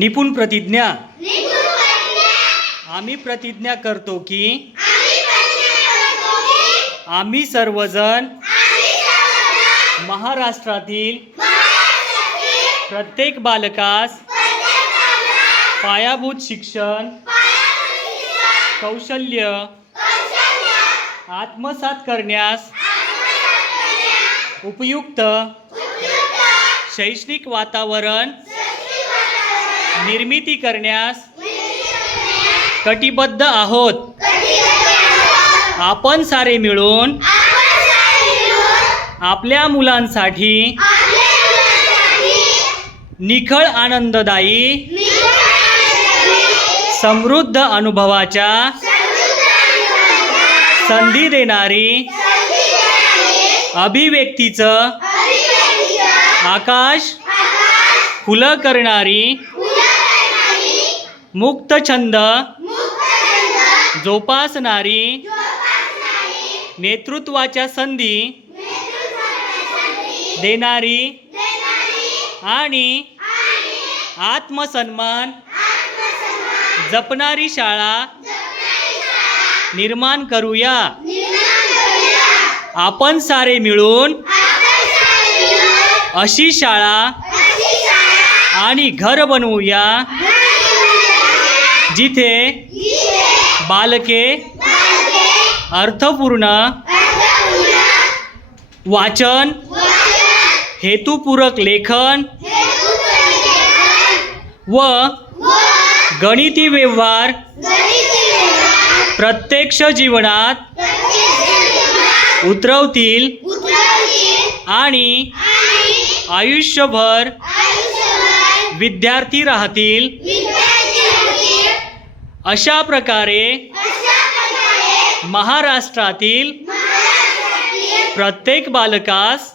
निपुण प्रतिज्ञा आम्ही प्रतिज्ञा करतो की आम्ही सर्वजण महाराष्ट्रातील प्रत्येक बालकास पायाभूत शिक्षण कौशल्य आत्मसात करण्यास उपयुक्त शैक्षणिक वातावरण निर्मिती करण्यास कटिबद्ध आहोत। आपण सारे मिळून आपल्या मुलांसाठी निखळ आनंददायी समृद्ध अनुभवाच्या संधी देणारी अभिव्यक्तीचं आकाश खुलं करणारी मुक्त छंद जोपासणारी नेतृत्वाच्या संधी देणारी आणि आत्मसन्मान जपणारी शाळा निर्माण करूया। आपण सारे मिळून अशी शाळा आणि घर बनवूया जिथे बालके अर्थपूर्ण वाचन हेतुपूरक लेखन व गणिती व्यवहार प्रत्यक्ष जीवनात उतरवतील आणि आयुष्यभर विद्यार्थी राहतील। अशा प्रकारे महाराष्ट्रातील प्रत्येक बालकास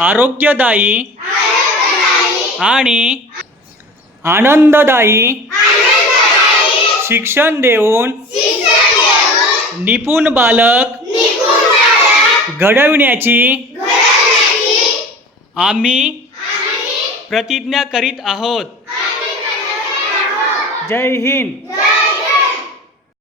आरोग्यदायी आणि आनंददायी शिक्षण देऊन निपुण बालक घडविण्याची आम्ही प्रतिज्ञा करीत आहोत। जय हिंद।